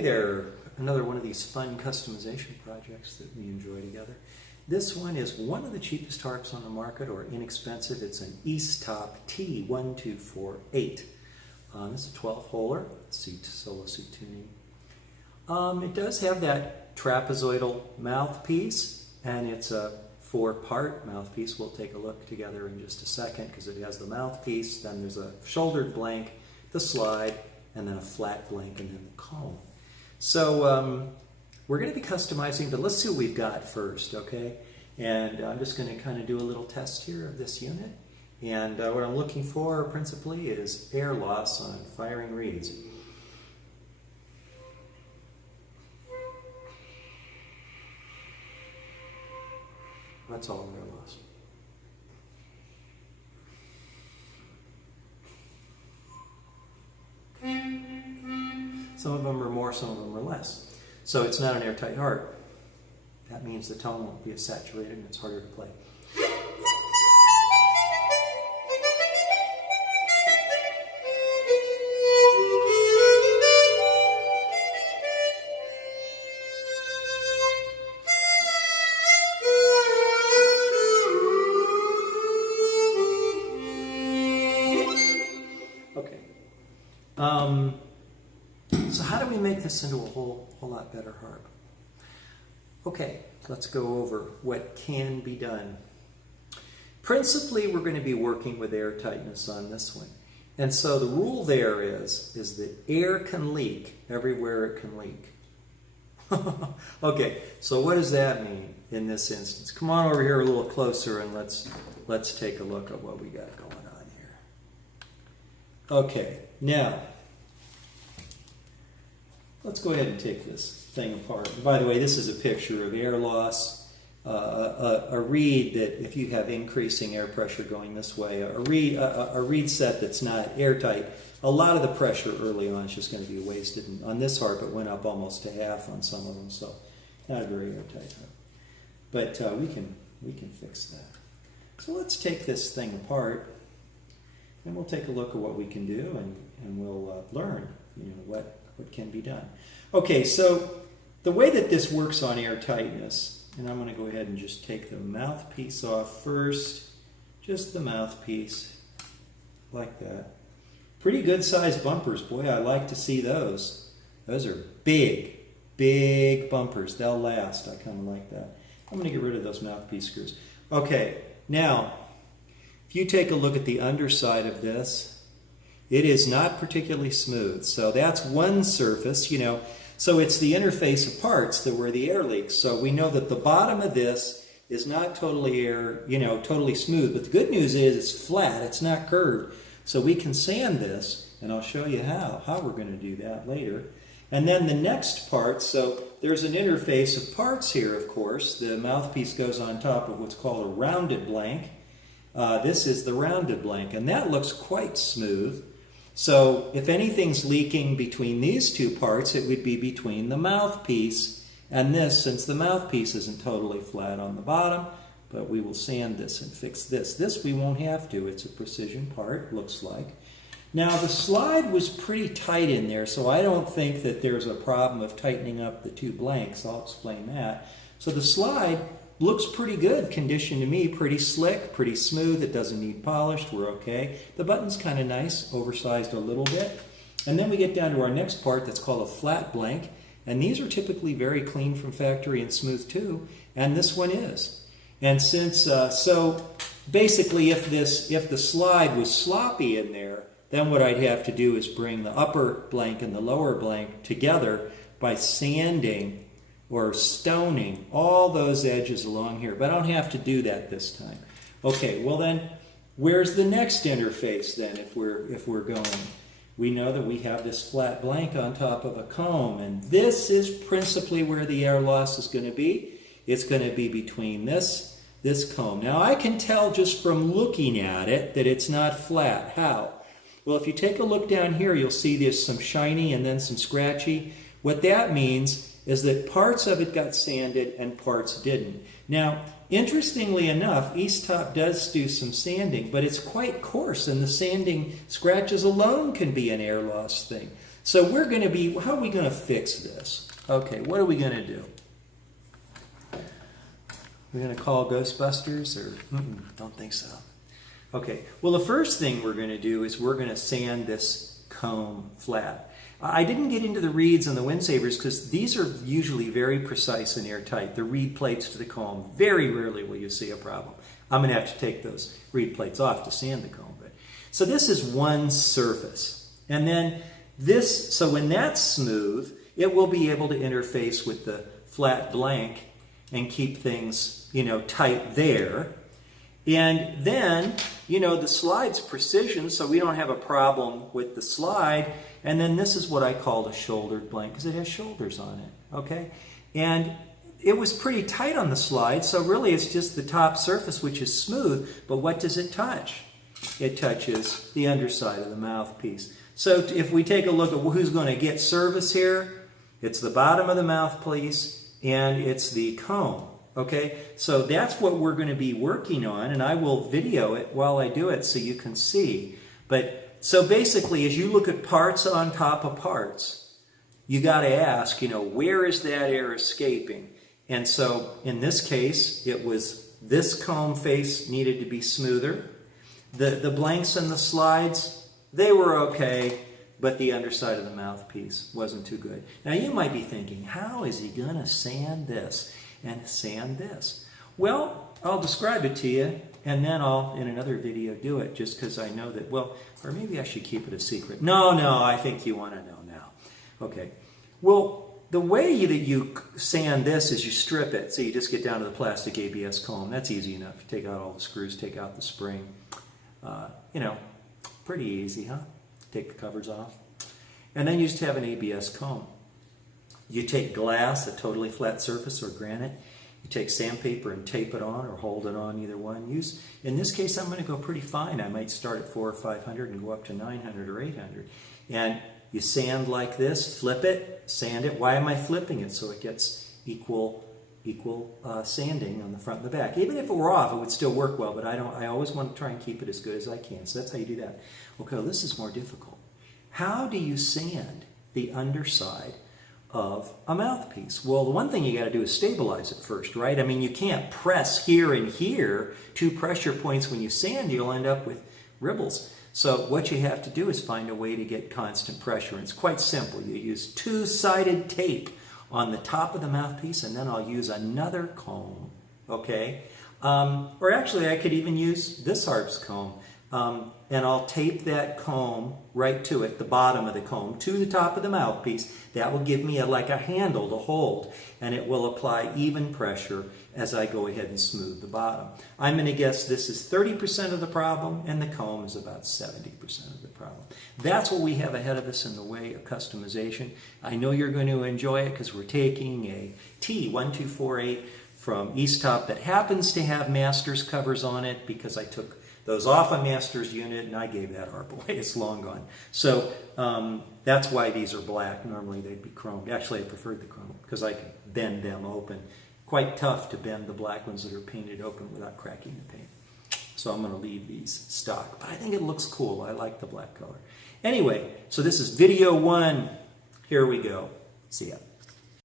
Hey there, another one of these fun customization projects that we enjoy together. This one is one of the cheapest harps on the market, or inexpensive. It's an Easttop T1248. It's a 12-holer, solo suit tuning. It does have that trapezoidal mouthpiece, and it's a 4-part mouthpiece. We'll take a look together in just a second because it has the mouthpiece, then there's a shouldered blank, the slide, and then a flat blank, and then the comb. So we're going to be customizing, but let's see what we've got first, okay? And I'm just going to kind of do a little test here of this unit. And what I'm looking for principally is air loss on firing reeds. That's all air loss. Some of them are more, some of them are less. So it's not an airtight harp. That means the tone won't be as saturated and it's harder to play. Okay. So how do we make this into a whole lot better harp? Okay, let's go over what can be done. Principally, we're going to be working with air tightness on this one. And so the rule there is that air can leak everywhere it can leak. Okay, so what does that mean in this instance? Come on over here a little closer and let's take a look at what we got going on here. Okay, now let's go ahead and take this thing apart. And by the way, this is a picture of air loss, a reed that if you have increasing air pressure going this way, a reed set that's not airtight, a lot of the pressure early on is just going to be wasted. And on this harp, it went up almost to half on some of them, so not a very airtight harp. But we can fix that. So let's take this thing apart, and we'll take a look at what we can do, and we'll learn, what can be done. Okay, so the way that this works on air tightness, and I'm going to go ahead and just take the mouthpiece off first, just the mouthpiece, like that. Pretty good sized bumpers, boy, I like to see those. Those are big, big bumpers. They'll last. I kind of like that. I'm going to get rid of those mouthpiece screws. Okay, now, if you take a look at the underside of this, it is not particularly smooth. So that's one surface, So it's the interface of parts where the air leaks. So we know that the bottom of this is not totally totally smooth. But the good news is it's flat. It's not curved. So we can sand this, and I'll show you how we're going to do that later. And then the next part, so there's an interface of parts here, of course. The mouthpiece goes on top of what's called a rounded blank. This is the rounded blank, and that looks quite smooth. So if anything's leaking between these two parts, it would be between the mouthpiece and this, since the mouthpiece isn't totally flat on the bottom, but we will sand this and fix this. This we won't have to. It's a precision part, looks like. Now the slide was pretty tight in there, so I don't think that there's a problem of tightening up the two blanks. I'll explain that. So the slide looks pretty good condition to me, pretty slick, pretty smooth. It doesn't need polished. We're okay. The button's kind of nice, oversized a little bit. And then we get down to our next part that's called a flat blank. And these are typically very clean from factory and smooth too. And this one is. And since, so basically if the slide was sloppy in there, then what I'd have to do is bring the upper blank and the lower blank together by sanding or stoning all those edges along here. But I don't have to do that this time. Okay, well then, where's the next interface then if we're going? We know that we have this flat blank on top of a comb, and this is principally where the air loss is going to be. It's going to be between this comb. Now I can tell just from looking at it that it's not flat. How? Well, if you take a look down here, you'll see there's some shiny and then some scratchy. What that means is that parts of it got sanded and parts didn't. Now, interestingly enough, Easttop does do some sanding, but it's quite coarse, and the sanding scratches alone can be an air loss thing. So we're going to be, how are we going to fix this? Okay, what are we going to do? We're going to call Ghostbusters, or don't think so. Okay, well the first thing we're going to do is we're going to sand this comb flat. I didn't get into the reeds and the windsavers because these are usually very precise and airtight. The reed plates to the comb, very rarely will you see a problem. I'm going to have to take those reed plates off to sand the comb. So this is one surface. And then this, so when that's smooth, it will be able to interface with the flat blank and keep things, you know, tight there. And then, you know, the slide's precision, so we don't have a problem with the slide. And then this is what I call a shouldered blank, because it has shoulders on it, okay? And it was pretty tight on the slide, so really it's just the top surface, which is smooth, but what does it touch? It touches the underside of the mouthpiece. So if we take a look at who's going to get service here, it's the bottom of the mouthpiece and it's the comb. Okay, so that's what we're going to be working on, and I will video it while I do it so you can see. But so basically, as you look at parts on top of parts, you got to ask, you know, where is that air escaping? And so in this case, it was this comb face needed to be smoother. The blanks and the slides, they were okay, but the underside of the mouthpiece wasn't too good. Now you might be thinking, how is he going to sand this and sand this? Well, I'll describe it to you, and then I'll, in another video, do it, just because I know that, well, or maybe I should keep it a secret. No, I think you want to know now. Okay. Well, the way that you sand this is you strip it. So you just get down to the plastic ABS comb. That's easy enough. You take out all the screws, take out the spring. You know, pretty easy, huh? Take the covers off. And then you just have an ABS comb. You take glass, a totally flat surface, or granite. You take sandpaper and tape it on or hold it on, either one. In this case, I'm going to go pretty fine. I might start at 400 or 500 and go up to 900 or 800. And you sand like this, flip it, sand it. Why am I flipping it? So it gets equal sanding on the front and the back. Even if it were off, it would still work well, but I always want to try and keep it as good as I can. So that's how you do that. Okay, well, this is more difficult. How do you sand the underside of a mouthpiece? Well, the one thing you got to do is stabilize it first, right? I mean, you can't press here and here, 2 pressure points. When you sand, you'll end up with ribbles. So what you have to do is find a way to get constant pressure. And it's quite simple. You use 2-sided tape on the top of the mouthpiece, and then I'll use another comb, okay? Or actually, I could even use this harp's comb. And I'll tape that comb right to it, the bottom of the comb, to the top of the mouthpiece. That will give me like a handle to hold, and it will apply even pressure as I go ahead and smooth the bottom. I'm going to guess this is 30% of the problem, and the comb is about 70% of the problem. That's what we have ahead of us in the way of customization. I know you're going to enjoy it because we're taking a T1248 from Easttop that happens to have Master's covers on it, because I took those off a Master's unit and I gave that harp away. It's long gone. So that's why these are black. Normally they'd be chromed. Actually, I preferred the chrome because I could bend them open. Quite tough to bend the black ones that are painted open without cracking the paint. So I'm going to leave these stock. But I think it looks cool. I like the black color. Anyway, so this is video 1. Here we go. See ya.